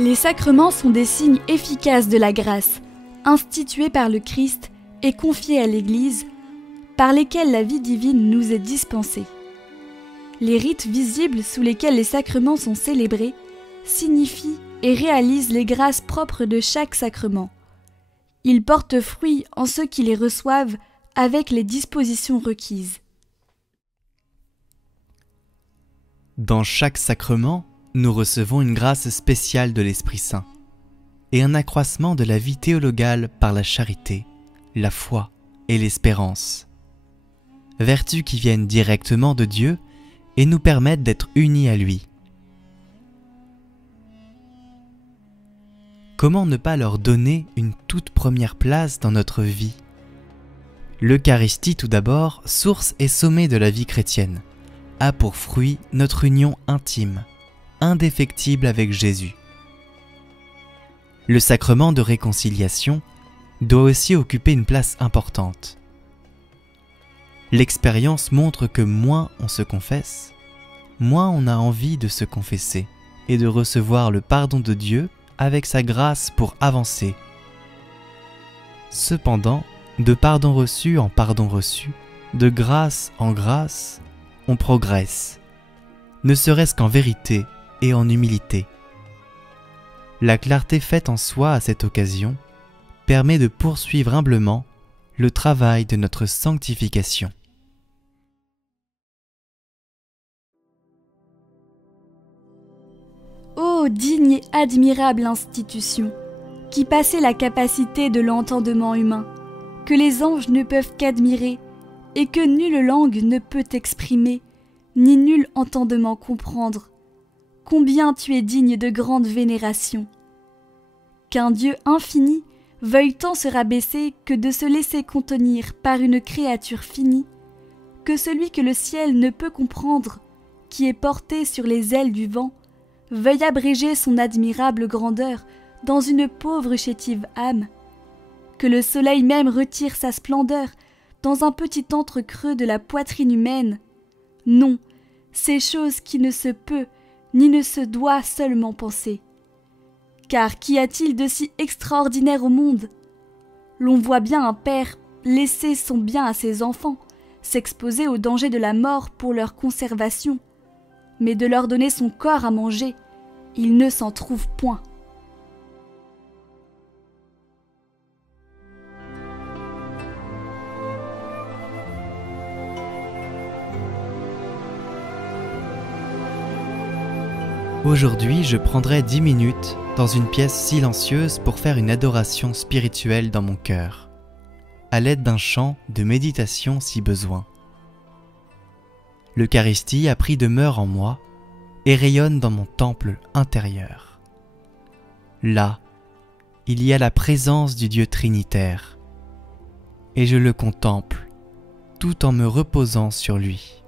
Les sacrements sont des signes efficaces de la grâce, institués par le Christ et confiés à l'Église, par lesquels la vie divine nous est dispensée. Les rites visibles sous lesquels les sacrements sont célébrés signifient et réalisent les grâces propres de chaque sacrement. Ils portent fruit en ceux qui les reçoivent avec les dispositions requises. Dans chaque sacrement, nous recevons une grâce spéciale de l'Esprit Saint et un accroissement de la vie théologale par la charité, la foi et l'espérance. Vertus qui viennent directement de Dieu et nous permettent d'être unis à lui. Comment ne pas leur donner une toute première place dans notre vie? L'Eucharistie tout d'abord, source et sommet de la vie chrétienne, a pour fruit notre union intime, indéfectible avec Jésus. Le sacrement de réconciliation doit aussi occuper une place importante. L'expérience montre que moins on se confesse, moins on a envie de se confesser et de recevoir le pardon de Dieu avec sa grâce pour avancer. Cependant, de pardon reçu en pardon reçu, de grâce en grâce, on progresse, ne serait-ce qu'en vérité et en humilité. La clarté faite en soi à cette occasion permet de poursuivre humblement le travail de notre sanctification. Ô digne et admirable institution, qui passez la capacité de l'entendement humain, que les anges ne peuvent qu'admirer, et que nulle langue ne peut exprimer, ni nul entendement comprendre, combien tu es digne de grande vénération. Qu'un Dieu infini veuille tant se rabaisser que de se laisser contenir par une créature finie, que celui que le ciel ne peut comprendre, qui est porté sur les ailes du vent, veuille abréger son admirable grandeur dans une pauvre chétive âme, que le soleil même retire sa splendeur dans un petit antre creux de la poitrine humaine. Non, c'est chose qui ne se peut ni ne se doit seulement penser. Car qu'y a-t-il de si extraordinaire au monde? L'on voit bien un père laisser son bien à ses enfants, s'exposer au danger de la mort pour leur conservation, mais de leur donner son corps à manger, il ne s'en trouve point. Aujourd'hui, je prendrai 10 minutes dans une pièce silencieuse pour faire une adoration spirituelle dans mon cœur, à l'aide d'un chant de méditation si besoin. L'Eucharistie a pris demeure en moi et rayonne dans mon temple intérieur. Là, il y a la présence du Dieu Trinitaire, et je le contemple tout en me reposant sur lui.